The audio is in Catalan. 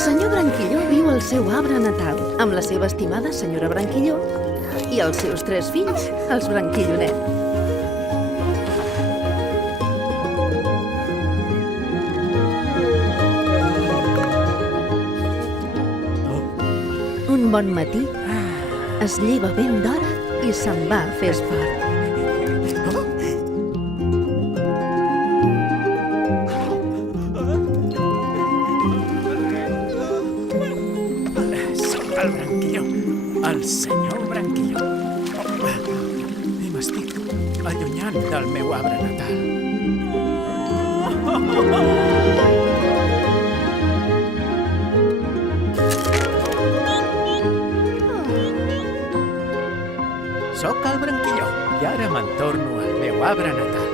El senyor Branquilló viu al seu arbre natal, amb la seva estimada senyora Branquilló i els seus 3 fills, els Branquillonet. Un bon matí, es lleva ben d'hora i se'n va a fer esport. Soc el Branquilló, el senyor Branquilló. I m'estic allunyant del meu arbre natal. Soc el Branquilló i ara me'n torno al meu arbre natal.